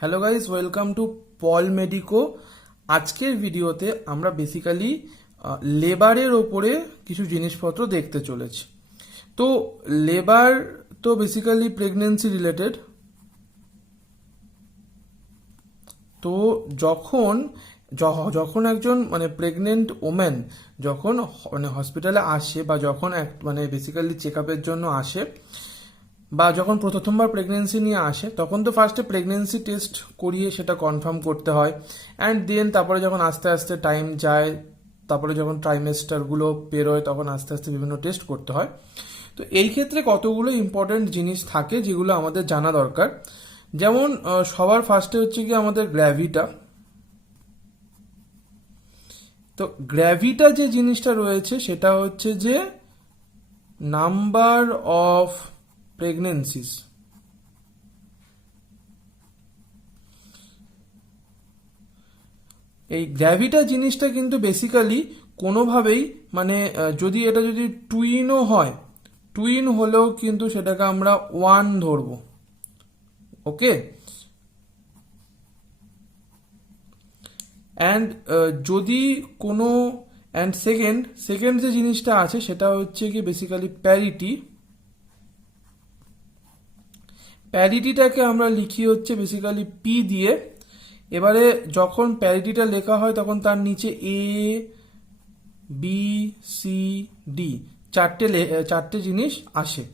Hello guys, welcome to Paul medico. আজকের ভিডিওতে আমরা বেসিক্যালি লেবারের ওপরে কিছু জিনিসপত্র দেখতে চলেছি। তো লেবার তো বেসিক্যালি প্রেগনেন্সি রিলেটেড। তো যখন যখন একজন প্রেগনেন্ট ওমেন যখন হসপিটালে আসে বা যখন বেসিক্যালি চেক আপের জন্য আসে বা যখন প্রথমবার প্রেগনেন্সি নিয়ে আসে, তখন তো ফার্স্টে প্রেগনেন্সি টেস্ট করিয়ে সেটা কনফার্ম করতে হয়। অ্যান্ড দেন তারপরে যখন আস্তে আস্তে টাইম যায়, তারপরে যখন ট্রাইমেস্টারগুলো পেরোয়, তখন আস্তে আস্তে বিভিন্ন টেস্ট করতে হয়। তো এই ক্ষেত্রে কতগুলো ইম্পর্টেন্ট জিনিস থাকে যেগুলো আমাদের জানা দরকার। যেমন সবার ফার্স্টে হচ্ছে কি আমাদের গ্র্যাভিটা। তো গ্র্যাভিটা যে জিনিসটা রয়েছে সেটা হচ্ছে যে নাম্বার অফ প্রেগনেন্সিস। এই গ্র্যাভিটা জিনিসটা কিন্তু বেসিক্যালি কোনোভাবেই যদি টুইনও হয়, টুইন হলেও কিন্তু সেটাকে আমরা ওয়ান ধরবো। ওকে। অ্যান্ড যদি কোনো অ্যান্ড সেকেন্ড যে জিনিসটা আছে সেটা হচ্ছে কি বেসিক্যালি প্যারিটি। প্যারিটিটাকে আমরা লিখি হচ্ছে বেসিক্যালি পি দিয়ে। এবারে যখন প্যারিটিটা লেখা হয় তখন তার নিচে এ বি সি ডি চারটে জিনিস আসে।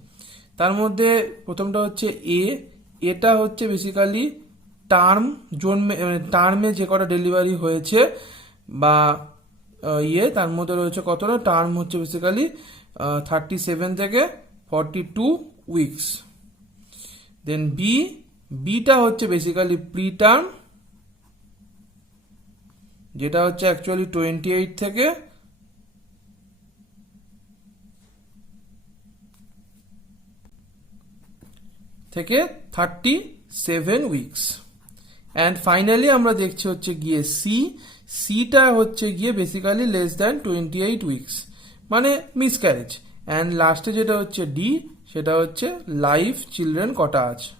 তার মধ্যে প্রথমটা হচ্ছে এটা হচ্ছে বেসিক্যালি টার্মে যে কটা ডেলিভারি হয়েছে বা তার মধ্যে রয়েছে কতটা টার্ম হচ্ছে বেসিক্যালি 37 থেকে 42 উইকস। দেন বিটা হচ্ছে বেসিক্যালি প্রি টার্ম, যেটা হচ্ছে অ্যাকচুয়ালি 28 থেকে 37 উইকস। অ্যান্ড ফাইনালি আমরা দেখছি হচ্ছে গিয়ে সিটা হচ্ছে গিয়ে বেসিক্যালি লেস দ্যান 28 উইকস, মানে মিসক্যারেজ। অ্যান্ড লাস্টে যেটা হচ্ছে ডি, সেটা হচ্ছে লাইভ চিলড্রেন কটা আছে।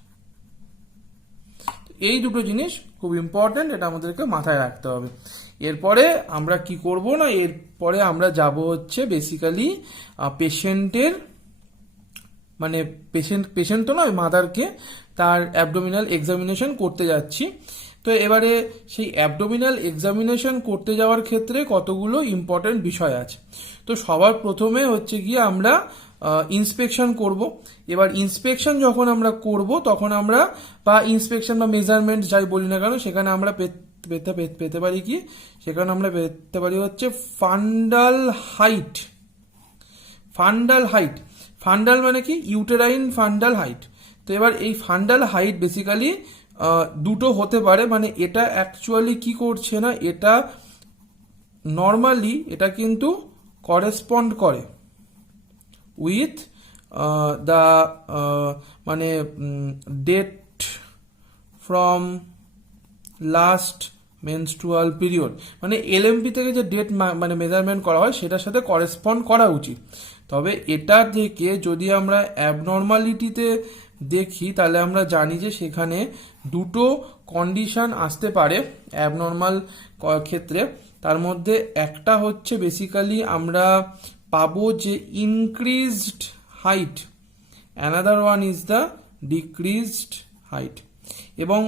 এই দুটো জিনিস খুব ইম্পর্টেন্ট, এটা আমাদেরকে মাথায় রাখতে হবে। এরপরে আমরা কি করব না, এরপরে আমরা যাব হচ্ছে বেসিক্যালি পেশেন্টের পেশেন্ট তো নয়, মাদারকে তার অ্যাবডোমিনাল এক্সামিনেশন করতে যাচ্ছি। তো এবারে সেই অ্যাবডোমিনাল এক্সামিনেশন করতে যাওয়ার ক্ষেত্রে কতগুলো ইম্পর্টেন্ট বিষয় আছে। তো সবার প্রথমে হচ্ছে গিয়ে আমরা ইন্সপেকশন করব। এবার ইন্সপেকশন যখন আমরা করব তখন আমরা বা ইন্সপেকশন বা মেজারমেন্ট যাই বলি না কেন, সেখানে আমরা পেতে পারি কি, সেখানে আমরা পেতে পারি হচ্ছে ফান্ডাল হাইট। ফান্ডাল মানে কি, ইউটেরাইন ফান্ডাল হাইট। তো এবার এই ফান্ডাল হাইট বেসিক্যালি দুটো হতে পারে, এটা অ্যাকচুয়ালি কি করছে না, এটা নর্মালি এটা কিন্তু করেসপন্ড করে with the date from last menstrual period, LMP থেকে যে ডেট মেজারমেন্ট করা হয় সেটার সাথে করেসপন্ড করা উচিত। তবে এটা থেকে যদি আমরা অ্যাবনর্মালিটিতে দেখি তাহলে আমরা জানি যে সেখানে দুটো কন্ডিশন আসতে পারে অ্যাবনর্মাল ক্ষেত্রে। তার মধ্যে একটা হচ্ছে বেসিক্যালি আমরা পাবো যে increased height, another one is the decreased height. এবং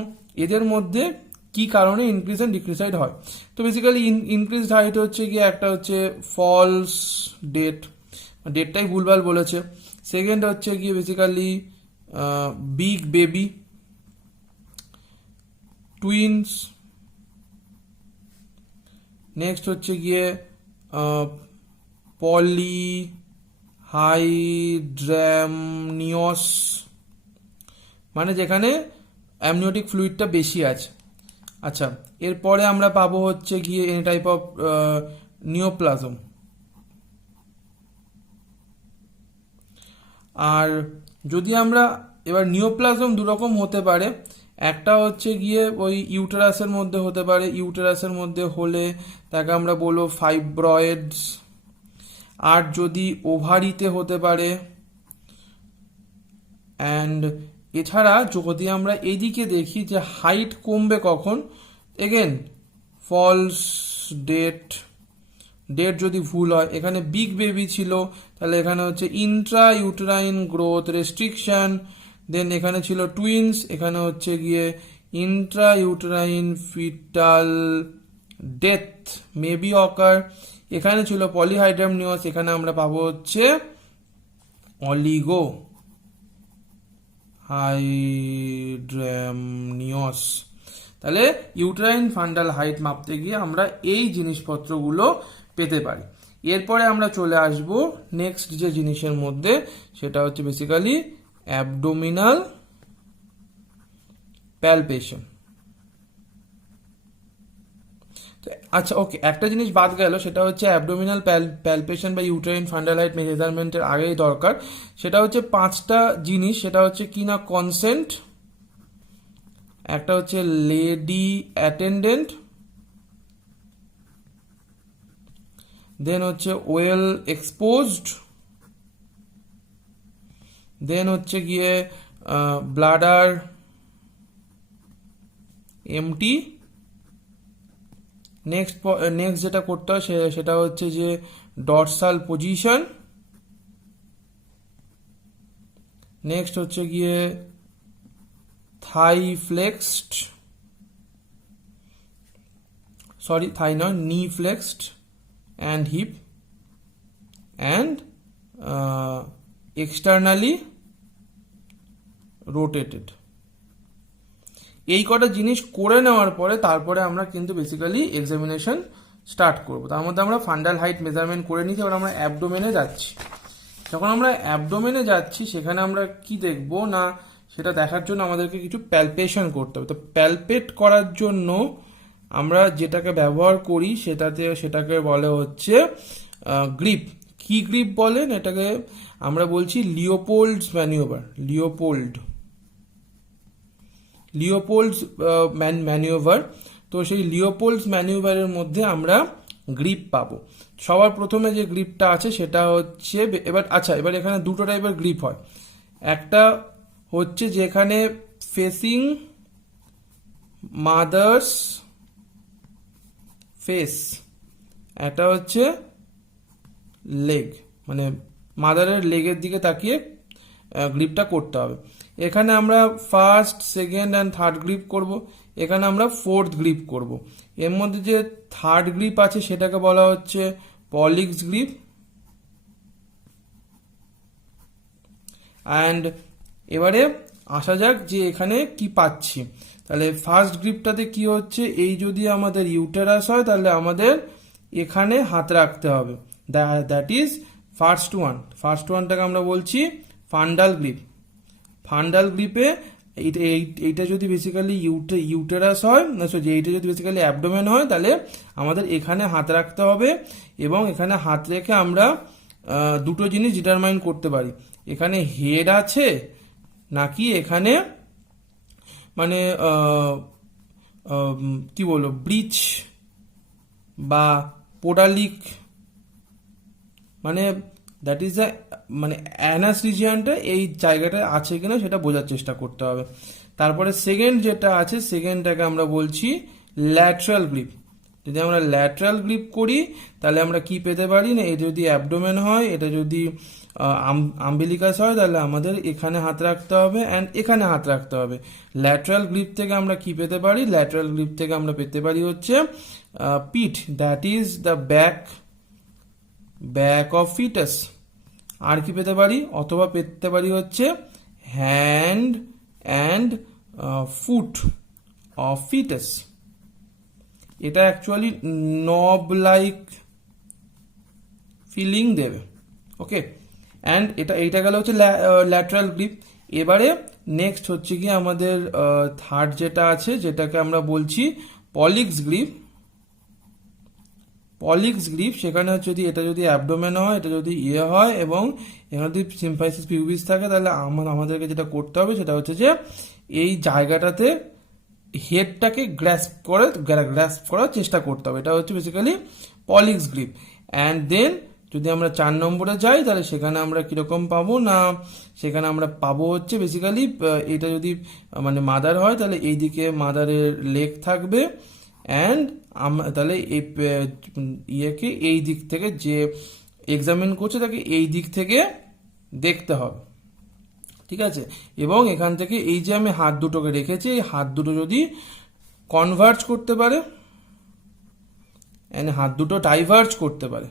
এদের মধ্যে কি কারণে ইনক্রিজ অ্যান্ড ডিক্রিজ হাইট হয়। তো বেসিক্যালি ইনক্রিজড হাইট হচ্ছে গিয়ে একটা হচ্ছে ফলস ডেটটাই ভুলভাল বলেছে। সেকেন্ড হচ্ছে গিয়ে basically big baby, twins. Next হচ্ছে গিয়ে পলিহাইড্রামনিয়স, যেখানে অ্যামনিওটিক ফ্লুইডটা বেশি আছে। আচ্ছা, এরপরে আমরা পাবো হচ্ছে গিয়ে এনি টাইপ অফ নিওপ্লাজম। আর যদি আমরা এবার নিওপ্লাজম দুরকম হতে পারে, একটা হচ্ছে গিয়ে ওই ইউটেরাসের মধ্যে হতে পারে, ইউটেরাসের মধ্যে হলে তাকে আমরা বলবো ফাইব্রয়েডস। আর যদি ওভারিতে হতে পারে, অ্যান্ড এছাড়া যদি আমরা এইদিকে দেখি যে হাইট কমবে কখন, এগেন ফলস ডেট, ডেট যদি ভুল হয়, এখানে বিগ বেবি ছিল তাহলে এখানে হচ্ছে intra uterine growth restriction, then এখানে ছিল টুইন্স, এখানে হচ্ছে গিয়ে intra uterine fetal death maybe occur, এখানে ছিল পলিহাইড্রামনিয়াস, এখানে আমরা পাবো হচ্ছে অলিগো হাইড্রামনিয়াস। তাহলে ইউটেরাইন ফান্ডাল হাইট মাপতে গিয়ে আমরা এই জিনিসপত্রগুলো পেতে পারি। এরপরে আমরা চলে আসব নেক্সট যে জিনিসের মধ্যে, সেটা হচ্ছে বেসিক্যালি অ্যাবডোমিনাল প্যালপেশন। আচ্ছা ওকে, একটা জিনিস বাদ গেল, সেটা হচ্ছে অ্যাবডোমিনাল প্যালপেশন বা ইউটেরাইন ফান্ডাল হাইট মেজারমেন্টের আগেই দরকার, সেটা হচ্ছে 5টা জিনিস। সেটা হচ্ছে কি না, কনসেন্ট, একটা হচ্ছে লেডি অ্যাটেন্ডেন্ট, দেন হচ্ছে ওয়েল এক্সপোজড, দেন হচ্ছে গিয়ে ব্লাডার এমটি। নেক্সট যেটা করতে হয় সেটা হচ্ছে যে ডরসাল পজিশন, নেক্সট হচ্ছে গিয়ে থাই ফ্লেক্সড, সরি থাই নয়, knee flexed and hip, and externally rotated. এই কটা জিনিস করে নেওয়ার পরে তারপরে আমরা কিন্তু বেসিক্যালি এক্সামিনেশন স্টার্ট করবো। তার মধ্যে আমরা ফান্ডাল হাইট মেজারমেন্ট করে নিচ্ছি, এবার আমরা অ্যাবডোমেনে যাচ্ছি। যখন আমরা অ্যাবডোমেনে যাচ্ছি সেখানে আমরা কি দেখব না, সেটা দেখার জন্য আমাদেরকে কিছু প্যালপেশন করতে হবে। তো প্যালপেট করার জন্য আমরা যেটাকে ব্যবহার করি সেটাকে বলে হচ্ছে গ্রিপ। কি গ্রিপ বলেন এটাকে? আমরা বলছি লিওপোল্ডস ম্যানিওভার, লিওপোল্ডস ম্যানিওভার। তো সেই লিওপোল্ডস ম্যানিওভারের মধ্যে আমরা গ্রিপ পাবো। সবার প্রথমে যে গ্রিপটা আছে সেটা হচ্ছে এবার এখানে দুটো টাইপের গ্রিপ হয়। একটা হচ্ছে যেখানে ফেসিং মাদার্স ফেস, একটা হচ্ছে লেগ, মানে মাদারের লেগের দিকে তাকিয়ে গ্রিপটা করতে হবে। এখানে আমরা first, second and third grip করব, এখানে আমরা ফোর্থ গ্রিপ করব। এর মধ্যে যে থার্ড গ্রিপ আছে সেটাকে বলা হচ্ছে পলিক্স গ্রিপ। অ্যান্ড এবারে আসা যাক যে এখানে কি পাচ্ছি। তাহলে ফার্স্ট গ্রিপটাতে কি হচ্ছে, এই যদি আমাদের ইউটেরাস হয় তাহলে আমাদের এখানে হাত রাখতে হবে, দ্যাট ইজ ফার্স্ট ওয়ানটাকে আমরা বলছি ফান্ডাল গ্রিপ। ফান্ডাল গ্রিপে এইটা যদি বেসিক্যালি ইউটেরাস হয়, না সরি, এইটা যদি বেসিক্যালি অ্যাবডোমেন হয় তাহলে আমাদের এখানে হাত রাখতে হবে, এবং এখানে হাত রেখে আমরা দুটো জিনিস ডিটারমাইন করতে পারি, এখানে হেড আছে নাকি এখানে মানে কি বলবো ব্রিচ বা পোডালিক, মানে দ্যাট ইজ মানে অ্যানাস রিজিয়নটা এই জায়গাটা আছে কিনা সেটা বোঝার চেষ্টা করতে হবে। তারপরে সেকেন্ড যেটা আছে, সেকেন্ডটাকে আমরা বলছি ল্যাটারাল গ্রিপ। যদি আমরা ল্যাটারাল গ্রিপ করি তাহলে আমরা কি পেতে পারি না, এটা যদি অ্যাবডোমেন হয়, এটা যদি আম্বিলিকাস হয়, তাহলে আমাদের এখানে হাত রাখতে হবে অ্যান্ড এখানে হাত রাখতে হবে। ল্যাটারাল গ্রিপ থেকে আমরা কি পেতে পারি, ল্যাটারাল গ্রিপ থেকে আমরা পেতে পারি হচ্ছে পিঠ, that is the back of fetus. আর কি পেতে পারি, অথবা পেতে পারি হচ্ছে hand and foot of fetus. এটা অ্যাকচুয়ালি নব লাইক ফিলিং দেবে। ওকে, অ্যান্ড এইটা গেল হচ্ছে ল্যাটারাল গ্রিপ। এবারে নেক্সট হচ্ছে কি আমাদের থার্ড যেটা আছে, যেটাকে আমরা বলছি পলিক্স গ্রিপ। সেখানে যদি এটা যদি অ্যাবডোমেন হয়, এটা যদি হয় এবং এখানে যদি সিম্পাইসিস পিউবিস থাকে, তাহলে আমাদেরকে যেটা করতে হবে সেটা হচ্ছে যে এই জায়গাটাতে হেডটাকে গ্র্যাস্প করার চেষ্টা করতে হবে। এটা হচ্ছে basically polyps grip. And then যদি আমরা 4 নম্বরে যাই তাহলে সেখানে আমরা কিরকম পাবো না, সেখানে আমরা পাবো হচ্ছে বেসিক্যালি এটা যদি মানে মাদার হয় তাহলে এইদিকে মাদারের লেগ থাকবে, অ্যান্ড তাহলে এই ইয়েকে এই দিক থেকে যে এক্সামিন করছে তাকে এই দিক থেকে দেখতে হবে, ঠিক আছে। এবং এখান থেকে এই যে আমি হাত দুটোকে রেখেছি, এই হাত দুটো যদি কনভার্জ করতে পারে, অ্যান্ড হাত দুটো ডাইভার্জ করতে পারে,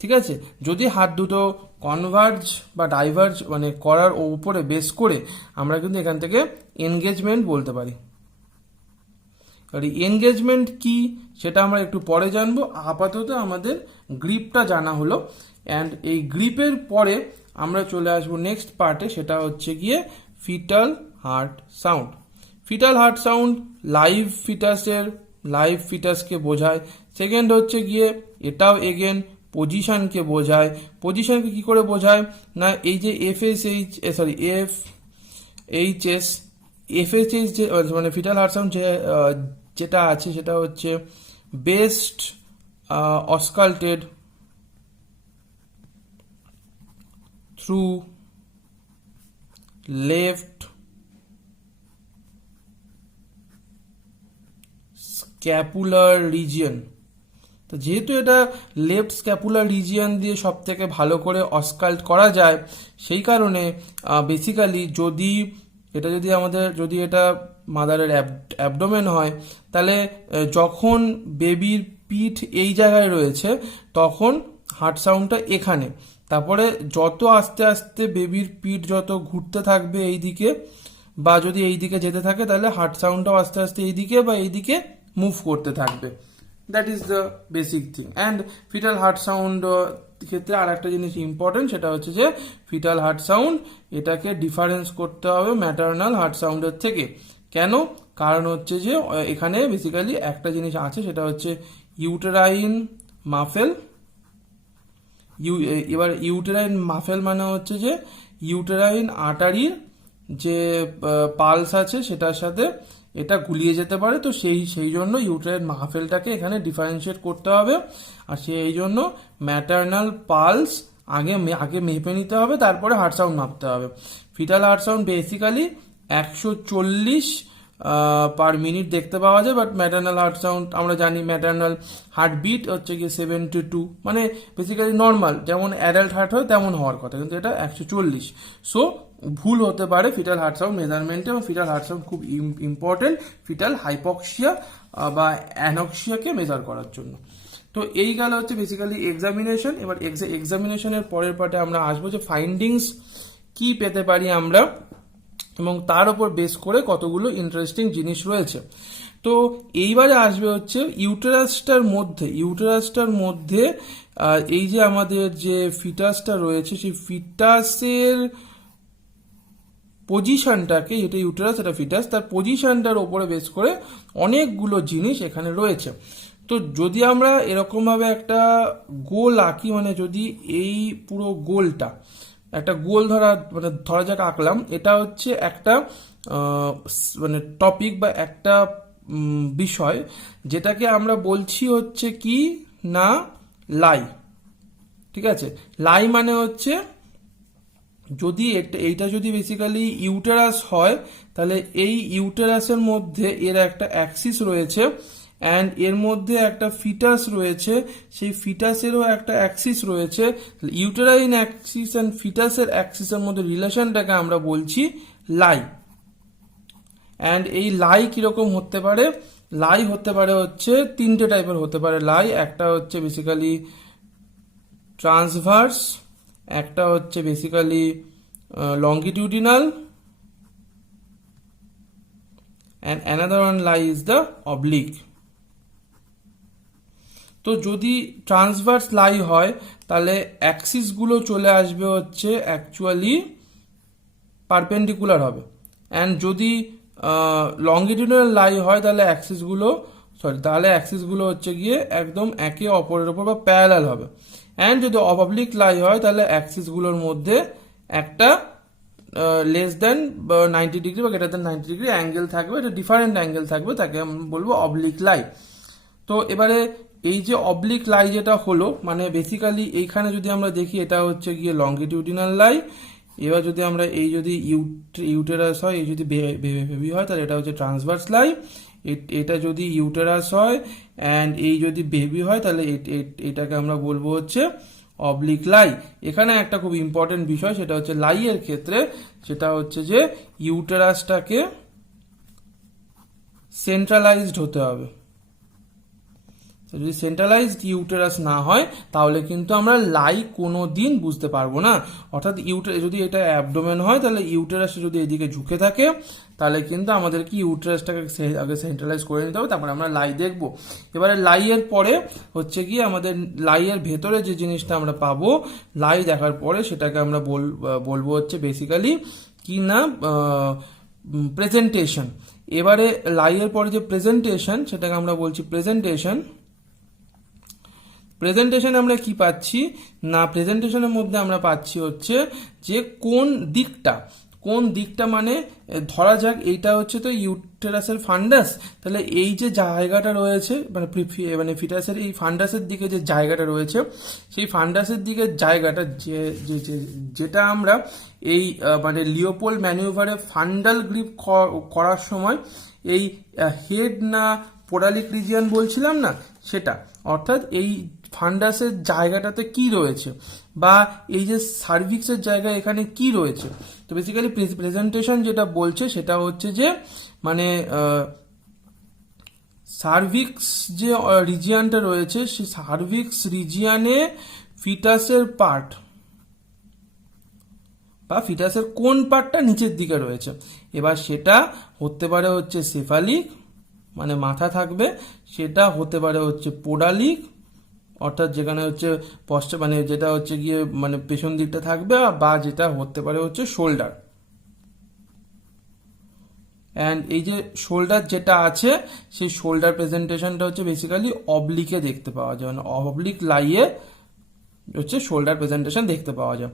ঠিক আছে। যদি হাত দুটো কনভার্জ বা ডাইভার্জ মানে করার উপরে বেস করে আমরা কিন্তু এখান থেকে এনগেজমেন্ট বলতে পারি। আর এনগেজমেন্ট কি সেটা আমরা একটু পরে জানবো, আপাতত আমাদের গ্রিপটা জানা হলো। অ্যান্ড এই গ্রিপের পরে আমরা চলে আসবো নেক্সট পার্টে, সেটা হচ্ছে গিয়ে fetal heart sound. Fetal heart sound live ফিটাসকে বোঝায়। সেকেন্ড হচ্ছে গিয়ে এটাও এগেন পজিশনকে বোঝায়। পজিশনকে কি করে বোঝায় না, এই যে এফএসএইচ যে মানে ফিটাল হার্ট সাউন্ড যেটা আছে সেটা হচ্ছে best auscultated through left scapular region. তো যেহেতু এটা লেফট স্ক্যাপুলার রিজিয়ন দিয়ে সব থেকে ভালো করে অসকাল্ট করা যায়, সেই কারণে বেসিক্যালি যদি এটা মাদারের অ্যাবডোমেন হয়, তাহলে যখন বেবির পিঠ এই জায়গায় রয়েছে তখন হার্ট সাউন্ডটা এখানে, তারপরে যত আস্তে আস্তে বেবির পিঠ যত ঘুরতে থাকবে এই দিকে, বা যদি এই দিকে যেতে থাকে তাহলে হার্ট সাউন্ডটাও আস্তে আস্তে এইদিকে বা এইদিকে মুভ করতে থাকবে। That is the basic thing. And fetal heart sound ক্ষেত্রে আর একটা জিনিস ইম্পর্টেন্ট, সেটা হচ্ছে যে ফিটাল হার্ট সাউন্ড এটাকে ডিফারেন্স করতে হবে ম্যাটারনাল হার্ট সাউন্ডের থেকে। কেন? কারণ হচ্ছে যে এখানে বেসিক্যালি একটা জিনিস আছে, সেটা হচ্ছে ইউটেরাইন মাফেল। এবার ইউটেরাইন মাফেল মানে হচ্ছে যে ইউটেরাইন আর্টারির যে পালস আছে সেটার সাথে এটা গুলিয়ে যেতে পারে। তো সেই জন্য ইউটেরাইন মাফেলটাকে এখানে ডিফারেন্সিয়েট করতে হবে। আর সেই জন্য ম্যাটারনাল পালস আগে মেপে নিতে হবে, তারপরে হার্ট সাউন্ড মাপতে হবে। Fetal heart sound basically 140 per minute দেখতে পাওয়া যায়, বাট ম্যাটারনাল হার্ট সাউন্ড আমরা জানি ম্যাটারনাল হার্টবিট হচ্ছে গিয়ে 72, মানে বেসিক্যালি নর্মাল যেমন অ্যাডাল্ট হার্ট হয় তেমন হওয়ার কথা, কিন্তু এটা 140। সো ভুল হতে পারে ফিটাল হার্ট সাউন্ড মেজারমেন্টে, এবং ফিটাল হার্ট সাউন্ড খুব ইম্পর্টেন্ট ফিটাল হাইপক্সিয়া বা অ্যানক্সিয়াকে মেজার করার জন্য। তো এই গেল হচ্ছে বেসিক্যালি এক্সামিনেশন। এবার এক্সামিনেশনের পরের পার্টে আমরা আসবো যে ফাইন্ডিংস কি পেতে পারি আমরা, এবং তার উপর বেস করে কতগুলো ইন্টারেস্টিং জিনিস রয়েছে। তো এইবারে আসবে হচ্ছে ইউটেরাসটার মধ্যে এই যে আমাদের যে ফিটাসটা রয়েছে সেই ফিটাসের পজিশনটাকে, যেটা ইউটেরাস এটা ফিটাস, তার পজিশনটার ওপরে বেস করে অনেকগুলো জিনিস এখানে রয়েছে। তো যদি আমরা এরকমভাবে একটা গোল আঁকি, মানে যদি এই পুরো গোলটা একটা গোল ধরা যাক আঁকলাম, এটা হচ্ছে একটা মানে টপিক বা একটা বিষয়, যেটাকে আমরা বলছি হচ্ছে কি না লাই, ঠিক আছে। লাই মানে হচ্ছে যদি এইটা যদি বেসিক্যালি ইউটেরাস হয়, তাহলে এই ইউটেরাসের মধ্যে এর একটা অ্যাক্সিস রয়েছে, অ্যান্ড এর মধ্যে একটা ফিটাস রয়েছে, সেই ফিটাসেরও একটা অ্যাক্সিস রয়েছে। ইউটেরাইন অ্যাক্সিস অ্যান্ড ফিটাসের অ্যাক্সিসের মধ্যে রিলেশনটাকে আমরা বলছি লাই। অ্যান্ড এই লাই কিরকম হতে পারে? লাই হতে পারে হচ্ছে তিনটে টাইপের হতে পারে লাই। একটা হচ্ছে বেসিক্যালি ট্রান্সভার্স, একটা হচ্ছে basically longitudinal, and another one lie is the oblique. তো যদি ট্রান্সভার্স লাই হয় তাহলে অ্যাক্সিসগুলো চলে আসবে হচ্ছে অ্যাকচুয়ালি পারপেন্ডিকুলার হবে, অ্যান্ড যদি লঙ্গিটিউডিনাল লাই হয় তাহলে অ্যাক্সিসগুলো হচ্ছে গিয়ে একদম একে অপরের ওপর বা প্যারালাল হবে। অ্যান্ড যদি অবলিক লাই হয় তাহলে অ্যাক্সিসগুলোর মধ্যে একটা লেস দেন 90 ডিগ্রি বা গ্রেটার দেন 90 ডিগ্রি অ্যাঙ্গেল থাকবে, এটা ডিফারেন্ট অ্যাঙ্গেল থাকবে, তাকে আমরা বলবো অবলিক লাই। তো এবারে এই যে অবলিক লাই যেটা হলো, মানে বেসিক্যালি এইখানে যদি আমরা দেখি এটা হচ্ছে গিয়ে লঙ্গিটিউডিনাল লাই। এবার যদি আমরা এই যদি ইউটেরাস হয়, এই যদি বেবি হয়, তাহলে এটা হচ্ছে ট্রান্সভার্স লাই। এটা যদি ইউটেরাস হয় অ্যান্ড এই যদি বেবি হয়, তাহলে এটাকে আমরা বলবো হচ্ছে অবলিক লাই। এখানে একটা খুব ইম্পর্টেন্ট বিষয়, সেটা হচ্ছে লাইয়ের ক্ষেত্রে, সেটা হচ্ছে যে ইউটেরাসটাকে সেন্ট্রালাইজড হতে হবে। যদি সেন্ট্রালাইজড ইউটেরাস না হয় তাহলে কিন্তু আমরা লাই কোনো দিন বুঝতে পারবো না। অর্থাৎ যদি এটা অ্যাবডোমেন হয়, তাহলে ইউটেরাসটা যদি এদিকে ঝুঁকে থাকে, তাহলে কিন্তু আমাদেরকে ইউটেরাসটাকে আগে সেন্ট্রালাইজ করে নিতে হবে, তারপরে আমরা লাই দেখবো। এবারে লাইয়ের পরে হচ্ছে কি আমাদের লাইয়ের ভেতরে যে জিনিসটা আমরা পাবো লাই দেখার পরে, সেটাকে আমরা বলবো হচ্ছে বেসিক্যালি কি না প্রেজেন্টেশন। এবারে লাইয়ের পরে যে প্রেজেন্টেশন, সেটাকে আমরা বলছি প্রেজেন্টেশন। প্রেজেন্টেশনে আমরা কি পাচ্ছি না, প্রেজেন্টেশনের মধ্যে আমরা পাচ্ছি হচ্ছে যে কোন দিকটা মানে ধরা যাক এইটা হচ্ছে তো ইউটেরাসের ফান্ডাস, তাহলে এই যে জায়গাটা রয়েছে মানে ফিটাসের এই ফান্ডাসের দিকে যে জায়গাটা রয়েছে, সেই ফান্ডাসের দিকে জায়গাটা যেটা আমরা এই মানে লিওপোল্ড ম্যানিউভারে ফান্ডাল গ্রিপ করার সময় এই হেড না পোডালিক রিজিয়ন বলছিলাম না, সেটা অর্থাৎ এই ফান্ডাসের জায়গাটাতে কি রয়েছে, বা এই যে সার্ভিক্সের জায়গায় এখানে কি রয়েছে। তো বেসিক্যালি প্রেজেন্টেশন যেটা বলছে সেটা হচ্ছে যে মানে সার্ভিক্স যে রিজিয়ানটা রয়েছে, সেই সার্ভিক্স রিজিয়ানে ফিটাসের পার্ট বা ফিটাসের কোন পার্টটা নিচের দিকে রয়েছে। এবার সেটা হতে পারে হচ্ছে সেফালিক, মানে মাথা থাকবে, সেটা হতে পারে হচ্ছে পোডালিক, অর্থাৎ যেখানে হচ্ছে মানে যেটা হচ্ছে গিয়ে মানে পেছন দিকটা থাকবে, বা যেটা হতে পারে হচ্ছে শোল্ডার। অ্যান্ড এই যে শোল্ডার যেটা আছে, সেই শোল্ডার প্রেজেন্টেশনটা হচ্ছে বেসিক্যালি অবলিকে দেখতে পাওয়া যায়, মানে অবলিক লাইয়ে হচ্ছে শোল্ডার প্রেজেন্টেশন দেখতে পাওয়া যায়।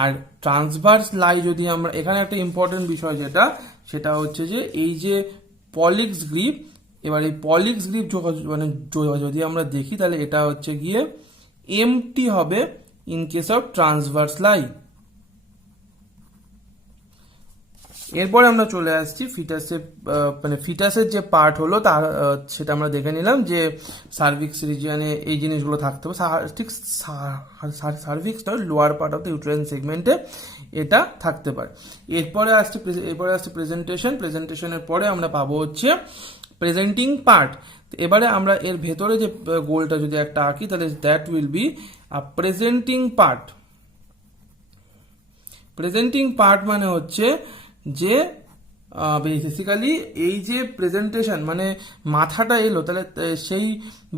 আর ট্রান্সভার্স লাই যদি আমরা, এখানে একটা ইম্পর্টেন্ট বিষয় সেটা হচ্ছে যে এই যে পলিক্স গ্রিপ, এবার এই পলিক্স গ্রিপ মানে যদি আমরা দেখি, তাহলে এটা হচ্ছে গিয়ে এমটি হবে ইন কেস অফ ট্রান্সভার্স লাই। এরপরে আমরা চলে আসছি ফিটাসের মানে ফিটাসের যে পার্ট হলো তার সেটা আমরা দেখে নিলাম যে সার্ভিক্স রিজিয়নে এই জিনিসগুলো থাকতে হবে, ঠিক সার্ভিক্স নয়, lower part of the uterine সেগমেন্টে এটা থাকতে পারে। এরপরে আসছে প্রেজেন্টেশনের পরে আমরা পাবো হচ্ছে প্রেজেন্টিং পার্ট। এবারে আমরা এর ভেতরে যে গোলটা যদি একটা আঁকি, তাহলে that will be a presenting part. Presenting part মানে হচ্ছে যে বেসিক্যালি এই যে প্রেজেন্টেশন মানে মাথাটা এলো, তাহলে সেই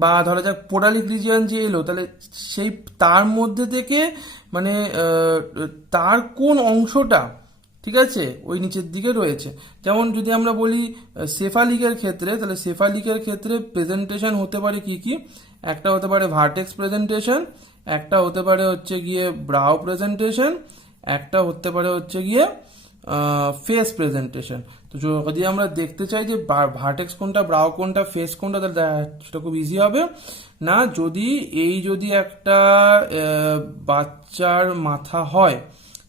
বা ধরা যাক পোডালিক রিজিয়ন যে এলো, তাহলে সেই তার মধ্যে থেকে মানে তার কোন অংশটা ঠিক আছে ওই নিচের দিকে রয়েছে। যেমন যদি আমরা বলি সেফালিকের ক্ষেত্রে, তাহলে সেফালিকের ক্ষেত্রে প্রেজেন্টেশন হতে পারে কি কি, একটা হতে পারে ভার্টেক্স প্রেজেন্টেশন, একটা হতে পারে হচ্ছে গিয়ে ব্রাউ প্রেজেন্টেশন, একটা হতে পারে হচ্ছে গিয়ে ফেস প্রেজেন্টেশন। তো যদি আমরা দেখতে চাই যে ভার্টেক্স কোনটা, ব্রাউ কোনটা, ফেস কোনটা, তাহলে সেটা খুব ইজি হবে না। যদি একটা বাচ্চার মাথা হয়,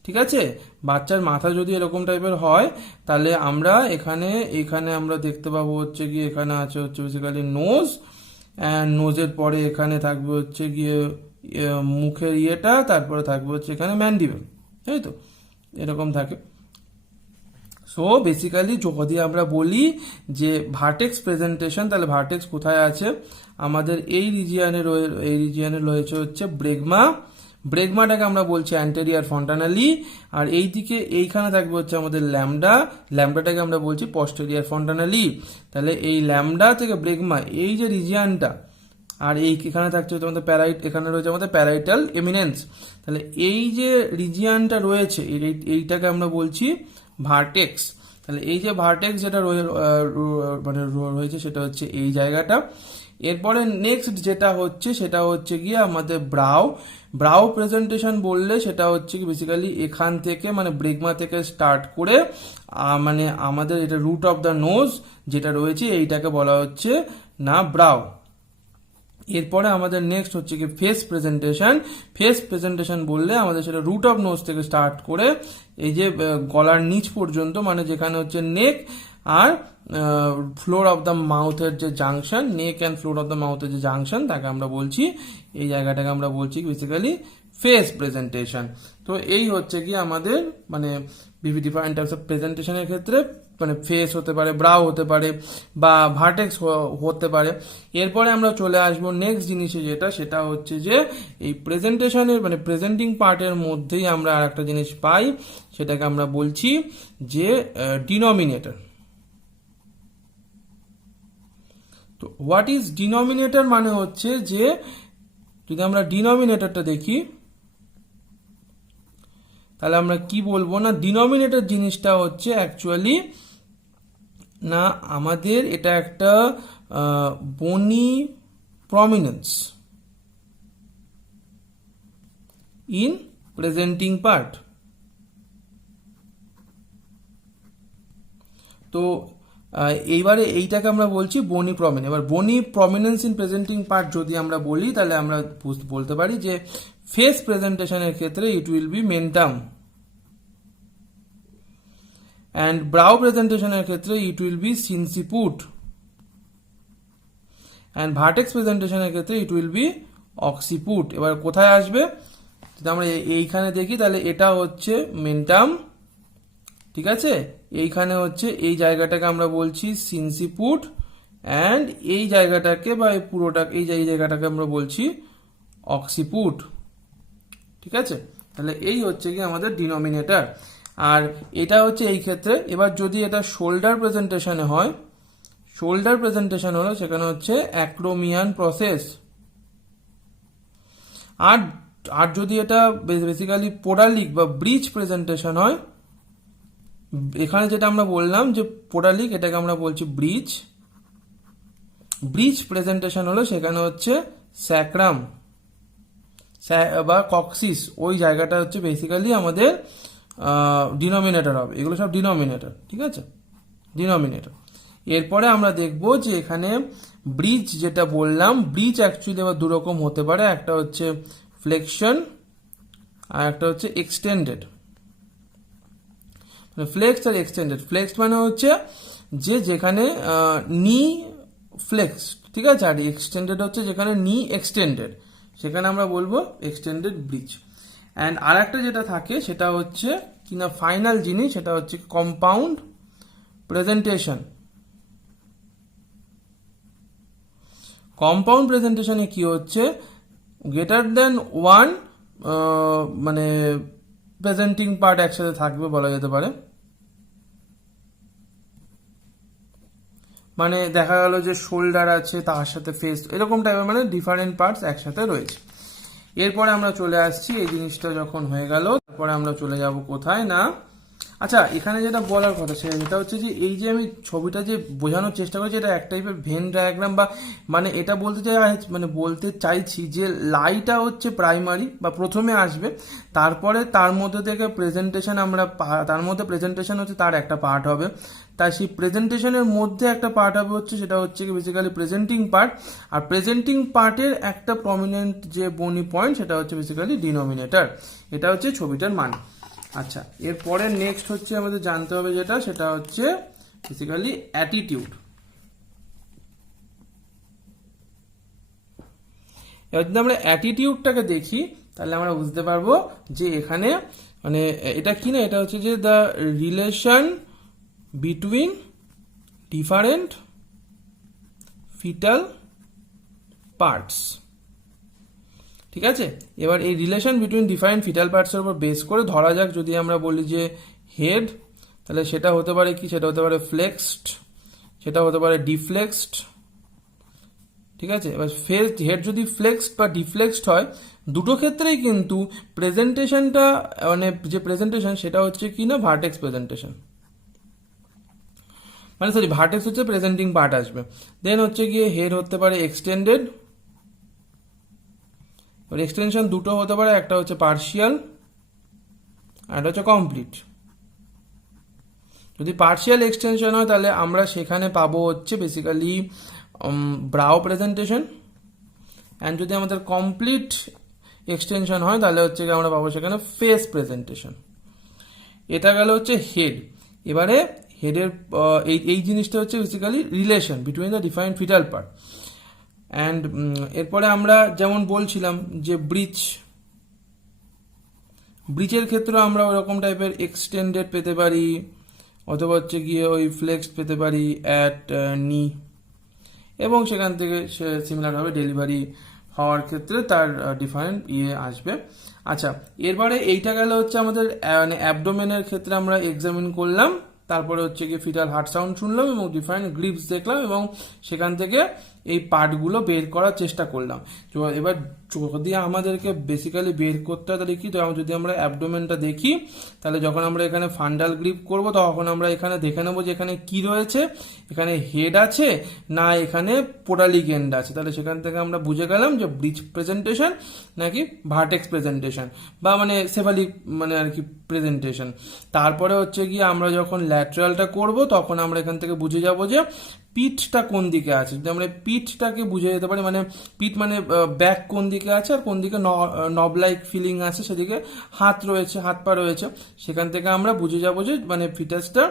ঠিক আছে, বাচ্চার মাথা যদি এরকম টাইপের হয়, তাহলে আমরা এখানে আমরা দেখতে পাবো হচ্ছে গিয়ে এখানে আছে হচ্ছে বেসিক্যালি নোজ, অ্যান্ড নোজের পরে এখানে থাকবে হচ্ছে গিয়ে মুখের ইয়েটা, তারপরে থাকবে হচ্ছে এখানে ম্যান্ডিবেল, তাই তো এরকম থাকে। সো বেসিক্যালি যদি আমরা বলি যে ভার্টেক্স প্রেজেন্টেশন, তাহলে ভার্টেক্স কোথায় আছে আমাদের এই রিজিয়নে রয়েছে হচ্ছে ব্রেগমাটাকে আমরা বলছি অ্যান্টেরিয়ার ফন্টানালি, আর এইখানে থাকবে হচ্ছে আমাদের ল্যামডাটাকে আমরা বলছি পস্টেরিয়ার ফন্টানালি। তাহলে এই ল্যামডা থেকে ব্রেগমা এই যে রিজিয়নটা, আর এখানে থাকছে আমাদের এখানে রয়েছে আমাদের প্যারাইটাল এমিনেন্স। তাহলে এই যে রিজিয়নটা রয়েছে এইটাকে আমরা বলছি ভার্টেক্স। তাহলে এই যে ভার্টেক্স যেটা মানে রয়েছে সেটা হচ্ছে এই জায়গাটা। এরপরে নেক্সট যেটা হচ্ছে সেটা হচ্ছে গিয়ে আমাদের ব্রাউ প্রেজেন্টেশন বললে সেটা হচ্ছে কি বেসিক্যালি এখান থেকে মানে ব্রেগমা থেকে স্টার্ট করে মানে আমাদের এটা রুট অফ দ্য নোজ যেটা রয়েছে এইটাকে বলা হচ্ছে না ব্রাউ। এরপরে আমাদের নেক্সট হচ্ছে কি ফেস প্রেজেন্টেশন। ফেস প্রেজেন্টেশন বললে আমাদের সেটা রুট অফ নোজ থেকে স্টার্ট করে এই যে গলার নিচ পর্যন্ত, মানে যেখানে হচ্ছে নেক আর ফ্লোর অফ দ্য মাউথের যে junction, neck and floor of the মাউথের যে জাংশন, তাকে আমরা বলছি, এই জায়গাটাকে আমরা বলছি বেসিক্যালি ফেস প্রেজেন্টেশন। তো এই হচ্ছে কি আমাদের মানে ডিফারেন্ট টাইপস অফ প্রেজেন্টেশনের ক্ষেত্রে, মানে ফেস হতে পারে, ব্রাউ হতে পারে, বা ভার্টেক্স হতে পারে। এরপরে আমরা চলে আসবো নেক্সট জিনিসে, যেটা সেটা হচ্ছে যে এই প্রেজেন্টেশনের মানে প্রেজেন্টিং পার্টের মধ্যেই আমরা আর একটা জিনিস পাই, সেটাকে আমরা বলছি যে ডিনোমিনেটর। তো হোয়াট ইজ ডিনোমিনেটর মানে হচ্ছে যে যদি আমরা ডিনোমিনেটরটা দেখি তাহলে আমরা কি বলবো না, ডিনোমিনেটর জিনিসটা হচ্ছে অ্যাকচুয়ালি না আমাদের এটা একটা বনি প্রমিনেন্স ইন প্রেজেন্টিং পার্ট। তো এইবারে এইটাকে আমরা বলছি বনি প্রমিনেন্স। এবার বনি প্রমিনেন্স ইন প্রেজেন্টিং পার্ট যদি আমরা বলি তাহলে আমরা বলতে পারি যে ফেস প্রেজেন্টেশনের ক্ষেত্রে it will be mentum, and brow প্রেজেন্টেশনের ক্ষেত্রে it will be sinciput, and vertex প্রেজেন্টেশনের ক্ষেত্রে ইট উইল বি অক্সিপুট। এবার কোথায় আসবে যদি আমরা এইখানে দেখি তাহলে এটা হচ্ছে মেন্টাম, ঠিক আছে, এইখানে হচ্ছে এই জায়গাটাকে আমরা বলছি সিনসিপুট, অ্যান্ড এই জায়গাটাকে বা এই পুরোটা এই জায়গাটাকে আমরা বলছি অক্সিপুট, ঠিক আছে। তাহলে এই হচ্ছে কি আমাদের ডিনোমিনেটর। আর এটা হচ্ছে এই ক্ষেত্রে। এবার যদি এটা শোল্ডার প্রেজেন্টেশনে হয়, শোল্ডার প্রেজেন্টেশন হলো সেখানে হচ্ছে অ্যাক্রোমিয়ান প্রসেস। আর আর যদি এটা বেসিক্যালি পোডালিক বা ব্রিজ প্রেজেন্টেশন হয়, এখানে যেটা আমরা বললাম যে পোডালিক, এটাকে আমরা বলছি ব্রিজ। ব্রিজ প্রেজেন্টেশন হলো সেখানে হচ্ছে স্যাক্রাম বা কক্সিস, ওই জায়গাটা হচ্ছে বেসিক্যালি আমাদের ডিনোমিনেটর হবে। এগুলো সব ডিনোমিনেটর, ঠিক আছে, ডিনোমিনেটর। এরপরে আমরা দেখব যে এখানে ব্রিজ যেটা বললাম, ব্রিজ অ্যাকচুয়ালি আবার দুরকম হতে পারে, একটা হচ্ছে ফ্লেকশন আর একটা হচ্ছে এক্সটেন্ডেড। ফ্লেক্সড আর এক্সটেন্ডেড। ফ্লেক্সড মানে হচ্ছে যে যেখানে নি ফ্লেক্সড, ঠিক আছে, আর এক্সটেন্ডেড হচ্ছে যেখানে নি এক্সটেন্ডেড, সেখানে আমরা বলবো এক্সটেন্ডেড ব্রিজ। অ্যান্ড আর একটা যেটা থাকে সেটা হচ্ছে কিনা ফাইনাল জিনিস, সেটা হচ্ছে কম্পাউন্ড প্রেজেন্টেশন। কম্পাউন্ড প্রেজেন্টেশনে কি হচ্ছে, গ্রেটার দেন ওয়ান মানে প্রেজেন্টিং পার্ট একসাথে থাকবে বলা যেতে পারে। মানে দেখা গেল যে শোল্ডার আছে, তার সাথে ফেস, এরকম টাইপের মানে ডিফারেন্ট পার্টস একসাথে রয়েছে। এরপরে আমরা চলে আসছি, এই জিনিসটা যখন হয়ে গেল তারপরে আমরা চলে যাব কোথায় না, আচ্ছা এখানে যেটা বলার কথা সেটা হচ্ছে যে এই যে আমি ছবিটা যে বোঝানোর চেষ্টা করছি, এটা এক টাইপের ভেন ডায়াগ্রাম, বা মানে এটা বলতে চাইছি যে লাইটা হচ্ছে প্রাইমারি বা প্রথমে আসবে, তারপরে তার মধ্যে থেকে প্রেজেন্টেশন তার মধ্যে প্রেজেন্টেশন হচ্ছে তার একটা পার্ট হবে, তাই সেই প্রেজেন্টেশনের মধ্যে একটা পার্ট হবে হচ্ছে সেটা হচ্ছে কি বেসিক্যালি প্রেজেন্টিং পার্ট। আর প্রেজেন্টিং পার্টের একটা প্রমিনেন্ট যে বনি পয়েন্ট সেটা হচ্ছে বেসিক্যালি ডিনোমিনেটর। এটা হচ্ছে ছবিটার মান। আচ্ছা, এরপরে নেক্সট হচ্ছে আমাদের জানতে হবে যেটা, সেটা হচ্ছে বেসিক্যালি অ্যাটিটিউড। এবার যদি আমরা অ্যাটিটিউডটাকে দেখি তাহলে আমরা বুঝতে পারবো যে এখানে মানে এটা কি না, এটা হচ্ছে যে the relation between different fetal parts, ঠিক আছে। এবার এই রিলেশন বিটুইন ডিফারেন্ট ফিটাল পার্টসের উপর বেস করে ধরা যাক যদি আমরা বলি যে হেড, তাহলে সেটা হতে পারে কি, সেটা হতে পারে ফ্লেক্সড, সেটা হতে পারে ডিফ্লেক্সড, ঠিক আছে। এবার হেড যদি ফ্লেক্সড বা ডিফ্লেক্সড হয়, দুটো ক্ষেত্রেই কিন্তু প্রেজেন্টেশনটা মানে যে প্রেজেন্টেশন সেটা হচ্ছে কি না ভার্টেক্স প্রেজেন্টেশন, মানে সরি ভার্টেক্স হচ্ছে প্রেজেন্টিং পার্ট আসবে। দেন হচ্ছে গিয়ে হেড হতে পারে এক্সটেন্ডেড, এক্সটেনশন দুটো হতে পারে, একটা হচ্ছে পার্শিয়াল আর একটা হচ্ছে কমপ্লিট। যদি পার্শিয়াল এক্সটেনশন হয় তাহলে আমরা সেখানে পাবো হচ্ছে বেসিক্যালি ব্রাউ প্রেজেন্টেশন, অ্যান্ড যদি আমাদের কমপ্লিট এক্সটেনশন হয় তাহলে হচ্ছে কি আমরা পাবো সেখানে ফেস প্রেজেন্টেশন। এটা গেল হচ্ছে হেড। এবারে হেডের এই এই জিনিসটা হচ্ছে basically relation between the defined fetal part. And এরপরে আমরা যেমন বলছিলাম যে ব্রিচের ক্ষেত্রে আমরা ওরকম টাইপের এক্সটেন্ডেড পেতে পারি, অথবা হচ্ছে গিয়ে ওই ফ্লেক্স পেতে পারি অ্যাট নি, এবং সেখান থেকে সে সিমিলারভাবে ডেলিভারি হওয়ার ক্ষেত্রে তার ডিফারেন্ট আসবে। আচ্ছা, এরপরে এইটা গেল হচ্ছে আমাদের মানে অ্যাবডোমেনের ক্ষেত্রে আমরা এক্সামিন করলাম, তারপরে হচ্ছে গিয়ে ফিটাল হার্ট সাউন্ড শুনলাম এবং ডিফারেন্ট গ্রিপস দেখলাম এবং সেখান থেকে এই পার্টগুলো বের করার চেষ্টা করলাম। তো এবার যদি আমাদেরকে বেসিক্যালি বের করতে হয় তাহলে কি, তো যদি আমরা অ্যাবডোমেনটা দেখি তাহলে যখন আমরা এখানে ফান্ডাল গ্রিপ করব তখন আমরা এখানে দেখে নেবো যে এখানে কি রয়েছে, এখানে হেড আছে না এখানে পোটালিক এন্ড আছে। তাহলে সেখান থেকে আমরা বুঝে গেলাম যে ব্রিচ প্রেজেন্টেশন নাকি ভার্টেক্স প্রেজেন্টেশন বা মানে সেফালিক মানে আর কি প্রেজেন্টেশন। তারপরে হচ্ছে গিয়ে আমরা যখন ল্যাটারালটা করব তখন আমরা এখান থেকে বুঝে যাব যে পিঠটা কোন দিকে আছে। যদি আমরা পিঠটাকে বুঝে যেতে পারি, মানে পিঠ মানে ব্যাক কোন দিকে আছে আর কোন দিকে নব লাইক ফিলিং আছে, সেদিকে হাত রয়েছে, হাত পা রয়েছে, সেখান থেকে আমরা বুঝে যাবো যে মানে ফিটাসটা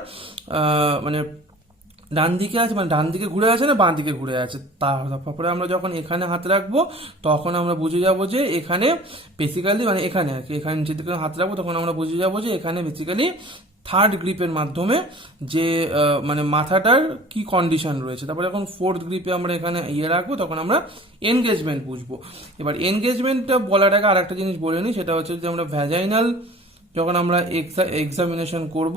মানে ডান দিকে আছে, মানে ডান দিকে ঘুরে আছে না বাঁ দিকে ঘুরে আছে। তারপরে আমরা যখন এখানে হাত রাখবো তখন আমরা বুঝে যাবো যে এখানে বেসিক্যালি মানে এখানে আর কি, এখানে যেদিকে হাত রাখবো তখন আমরা বুঝে যাবো যে এখানে বেসিক্যালি থার্ড গ্রিপের মাধ্যমে যে মানে মাথাটার কি কন্ডিশন রয়েছে। তারপরে এখন ফোর্থ গ্রিপে আমরা এখানে রাখবো তখন আমরা এনগেজমেন্ট বুঝবো। এবার এনগেজমেন্টটা বলার আগে আর একটা জিনিস বলে নিই, সেটা হচ্ছে যে আমরা ভ্যাজাইনাল যখন আমরা এক্সামিনেশন করব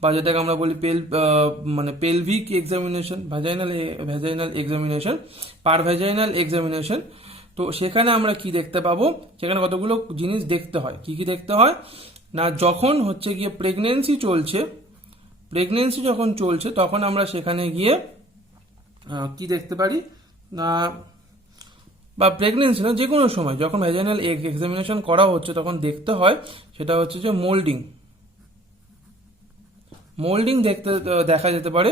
বা যেটাকে আমরা বলি মানে pelvic examination, vaginal examination, per vaginal examination, তো সেখানে আমরা কি দেখতে পাবো, সেখানে কতগুলো জিনিস দেখতে হয়। কি কি দেখতে হয় না, যখন হচ্ছে গিয়ে প্রেগনেন্সি যখন চলছে তখন আমরা সেখানে গিয়ে কি দেখতে পারি না, বা প্রেগনেন্সি না যে কোনো সময় যখন ভ্যাজাইনাল এক্সামিনেশন করা হচ্ছে তখন দেখতে হয় সেটা হচ্ছে যে মোল্ডিং দেখা যেতে পারে।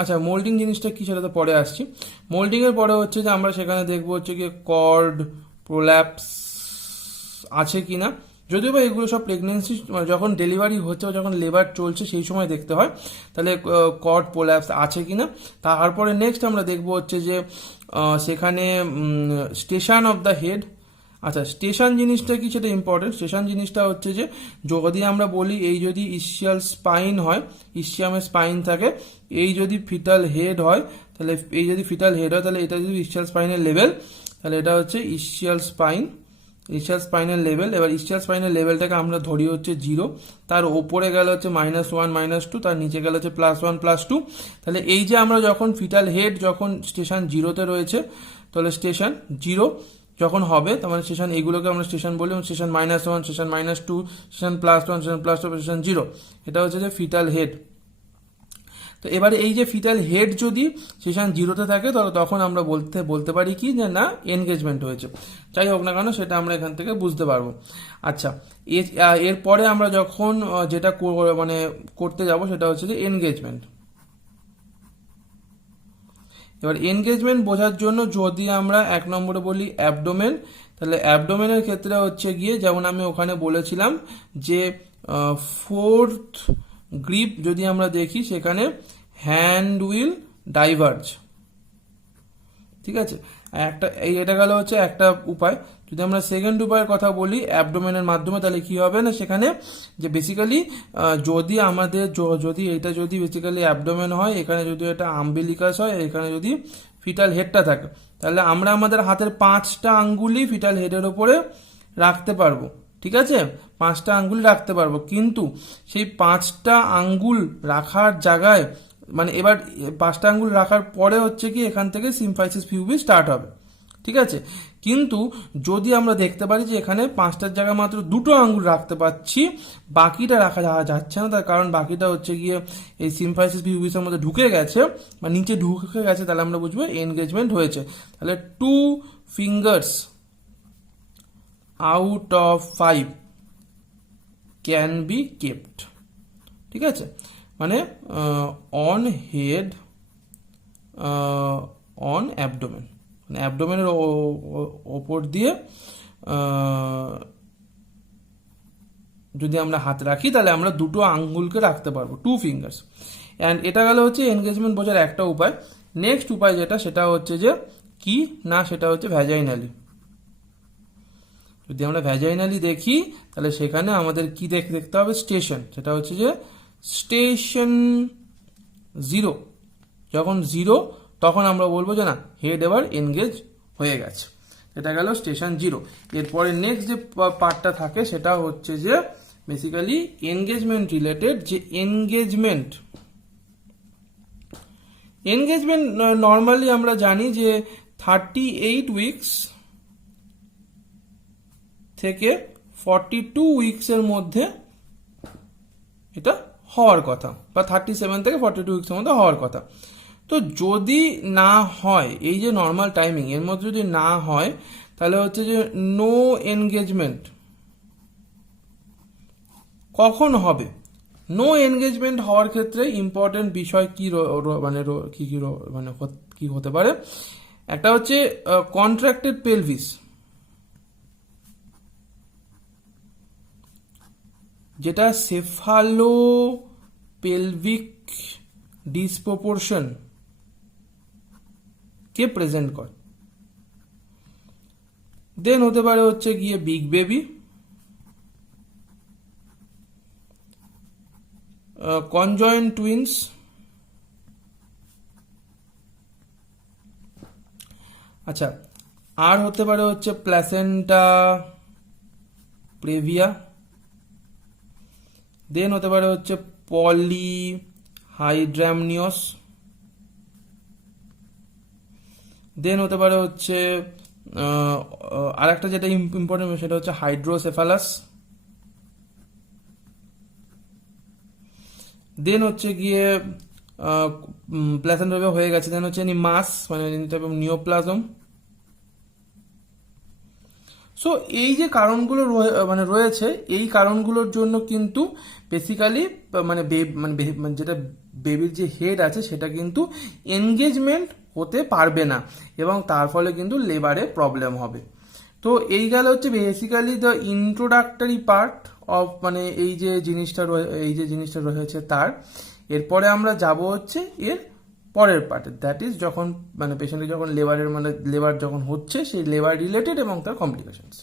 আচ্ছা মোল্ডিং জিনিসটা কি সেটা তো পরে আসছি। মোল্ডিং এর পরে হচ্ছে যে আমরা সেখানে দেখবো হচ্ছে কি কর্ড প্রোল্যাপস আছে কিনা, যদিও বা এগুলো সব প্রেগনেন্সি যখন ডেলিভারি হচ্ছে যখন লেবার চলছে সেই সময় দেখতে হয়। তাহলে কর্ড প্রোল্যাপস আছে কিনা। তারপরে নেক্সট আমরা দেখবো হচ্ছে যে সেখানে স্টেশন অফ দ্য হেড। আচ্ছা, স্টেশন জিনিসটা কি সেটা ইম্পর্টেন্ট। স্টেশন জিনিসটা হচ্ছে যে যদি আমরা বলি এই যদি ইসিয়াল স্পাইন হয়, ইসিয়ামের স্পাইন থাকে, এই যদি ফিটাল হেড হয় তাহলে তাহলে এটা যদি ইসিয়াল স্পাইনের লেভেল, তাহলে এটা হচ্ছে ইসিয়াল স্পাইনের লেভেল। এবার ইসিয়াল স্পাইনের লেভেলটাকে আমরা ধরি হচ্ছে 0, তার ওপরে গেল হচ্ছে -1 -2, তার নিচে গেল হচ্ছে +1 +2। তাহলে এই যে আমরা যখন ফিটাল হেড যখন স্টেশন 0-তে রয়েছে, তাহলে স্টেশন 0 যখন হবে তার মানে স্টেশন এইগুলোকে আমরা স্টেশন বলি, station -1, station -2, station +1, station +2, station 0, এটা হচ্ছে যে ফিটাল হেড। তো এবারে এই যে ফিটাল হেড যদি স্টেশন 0-তে থাকে তাহলে তখন আমরা বলতে পারি কি যে না এনগেজমেন্ট হয়েছে। যাই হোক না কেন সেটা আমরা এখান থেকে বুঝতে পারবো। আচ্ছা, এরপরে আমরা যখন যেটা মানে করতে যাব সেটা হচ্ছে যে এনগেজমেন্ট। এবার এনগেজমেন্ট বোঝার জন্য যদি আমরা 1 নম্বরে বলি অ্যাবডোমেন, তাহলে অ্যাবডোমেনের ক্ষেত্রে হচ্ছে গিয়ে যেমন আমি ওখানে বলেছিলাম যে ফোর্থ গ্রিপ যদি আমরা দেখি সেখানে হ্যান্ড উইল ডাইভার্জ, ঠিক আছে। এটা গেল হচ্ছে একটা উপায়। যদি আমরা সেকেন্ড উপায়ের কথা বলি অ্যাবডোমেনের মাধ্যমে, তাহলে কি হবে না সেখানে যে বেসিক্যালি যদি আমাদের যদি বেসিক্যালি অ্যাবডোমেন হয়, এখানে যদি এটা আম্বিলিকাস হয়, এখানে যদি ফিটাল হেডটা থাকে, তাহলে আমরা আমাদের হাতের 5টা আঙ্গুলই ফিটাল হেডের ওপরে রাখতে পারবো, ঠিক আছে, 5টা আঙ্গুল রাখতে পারবো। কিন্তু সেই 5টা আঙ্গুল রাখার জায়গায় মানে এবার 5টা আঙ্গুল রাখার পরে হচ্ছে কি এখান থেকে সিমফাইসিস পিউবি স্টার্ট হবে, ঠিক আছে। কিন্তু যদি আমরা দেখতে পারি যে এখানে 5টার জায়গায় মাত্র 2টো আঙ্গুল রাখতে পারছি, বাকিটা রাখা যাচ্ছে না, তার কারণ বাকিটা হচ্ছে গিয়ে এই সিমফাইসিস পিউবিসের মধ্যে ঢুকে গেছে বা নিচে ঢুকে গেছে, তাহলে আমরা বুঝবো এনগেজমেন্ট হয়েছে। তাহলে 2 fingers out of 5 can be kept, ঠিক আছে, মানে অন হেড অন অ্যাবডোমেন, অ্যাবডোমেনের ওপর দিয়ে যদি আমরা হাত রাখি তাহলে আমরা দুটো আঙ্গুলকে রাখতে পারবো, 2 ফিঙ্গার্স। অ্যান্ড এটা গেল হচ্ছে এনগেজমেন্ট বোঝার একটা উপায়। নেক্সট উপায় যেটা, সেটা হচ্ছে যে কি না, সেটা হচ্ছে ভ্যাজাইনালি। যদি আমরা ভ্যাজাইনালি দেখি তাহলে সেখানে আমাদের কি দেখতে হবে, স্টেশন। সেটা হচ্ছে যে স্টেশন 0। যখন 0 তখন আমরা বলবো যে না, হেড এবার এনগেজ হয়ে গেছে। এটা গেল স্টেশন 0। এরপরে নেক্সট যে পার্টটা থাকে সেটা হচ্ছে যে বেসিক্যালি এনগেজমেন্ট রিলেটেড। যে এনগেজমেন্ট নর্মালি আমরা জানি যে 38 উইকস থেকে 42 উইকসের মধ্যে এটা হওয়ার কথা, বা 37 থেকে 42 উইকসের মধ্যে হওয়ার কথা। তো যদি না হয়, এই যে নর্মাল টাইমিং এর মধ্যে যদি না হয়, তাহলে হচ্ছে যে নো এনগেজমেন্ট। কখন হবে নো এনগেজমেন্ট হওয়ার ক্ষেত্রে ইম্পর্টেন্ট বিষয় কি কি হতে পারে? একটা হচ্ছে কন্ট্রাক্টেড পেলভিস, যেটা সেফালো পেলভিক ডিসপ্রপোর্শন কে প্রেজেন্ট করে। দেন হতে পারে হচ্ছে গিয়ে বিগ বেবি, কনজয়েন্ট টুইন্স, আচ্ছা, আর হতে পারে হচ্ছে প্ল্যাসেন্টা প্রেভিয়া। দেন হতে পারে হচ্ছে পলিহাইড্রামনিয়স। দেন হতে পারে হচ্ছে আর একটা যেটা ইম্পর্টেন্ট সেটা হচ্ছে হাইড্রোসেফালাস। দেন হচ্ছে গিয়ে প্ল্যাসেন্টা হয়ে গেছে। দেন হচ্ছে মাস মানে নিওপ্লাজম। সো এই যে কারণগুলো রয়েছে, এই কারণগুলোর জন্য কিন্তু বেসিক্যালি যেটা বেবির যে হেড আছে সেটা কিন্তু এনগেজমেন্ট হতে পারবে না, এবং তার ফলে কিন্তু লেবারে প্রবলেম হবে। তো এই গেল হচ্ছে basically the introductory part of এই যে জিনিসটা রয়েছে তার। এরপরে আমরা যাব হচ্ছে এর পরের পার্টে, দ্যাট ইজ যখন পেশেন্টের যখন লেবার যখন হচ্ছে, সেই লেবার রিলেটেড এবং তার কমপ্লিকেশনস।